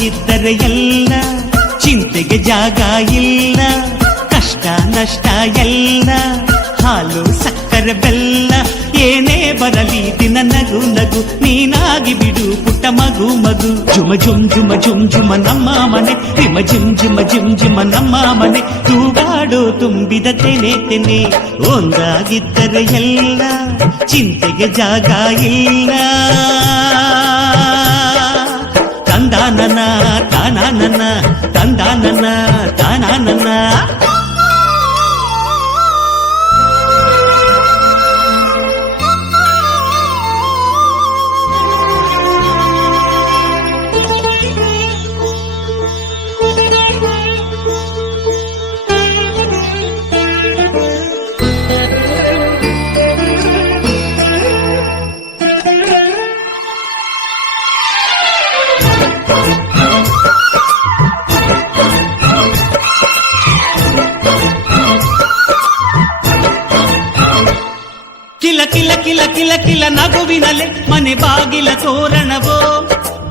ಒಂದಾಗಿದ್ದರೆ ಎಲ್ಲ ಚಿಂತೆಗೆ ಜಾಗ ಇಲ್ಲ, ಕಷ್ಟ ನಷ್ಟ ಎಲ್ಲ ಹಾಲು ಸಕ್ಕರೆ ಬೆಲ್ಲ ಏನೇ ಬರಲಿ ದಿನ ನಗು ನಗು ನೀನಾಗಿ ಬಿಡು ಪುಟ್ಟ ಮಗು ಮಗು. ಜುಮ ಜುಮ್ ಜುಮ ಜುಮ್ ಜುಮ ನಮ್ಮ ಮನೆ, ರಿಮ ಜಿಮ್ ಜಿಮ ಜಿಮ್ ಜಿಮ ನಮ್ಮ ಮನೆ, ತೂಗಾಡೋ ತುಂಬಿದ ತೆನೆ ತೆನೆ. ಒಂದಾಗಿದ್ದರೆ ಎಲ್ಲ ಚಿಂತೆಗೆ ಜಾಗ ಇಲ್ಲ. ತಂದಾನನ ತಾನಾನನ ತಂದಾನನ ತಾನಾನನ. ಕಿಲ ಕಿಲ ಕಿಲ ಕಿಲ ಕಿಲ ನಗುವಿನಲೆ ಮನೆ ಬಾಗಿಲ ತೋರಣವೋ,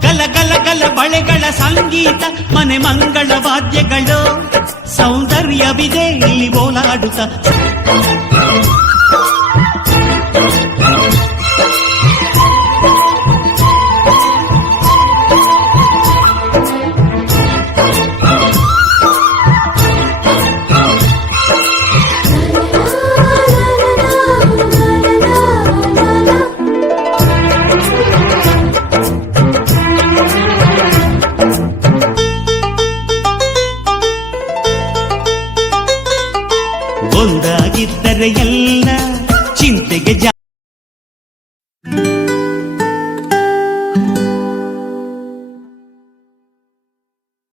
ಗಲ ಗಲ ಗಲ ಬಳೆಗಳ ಸಂಗೀತ ಮನೆ ಮಂಗಳ ವಾದ್ಯಗಳು, ಸೌಂದರ್ಯವಿದೆ ಇಲ್ಲಿ ಓಲಾಡುತ್ತ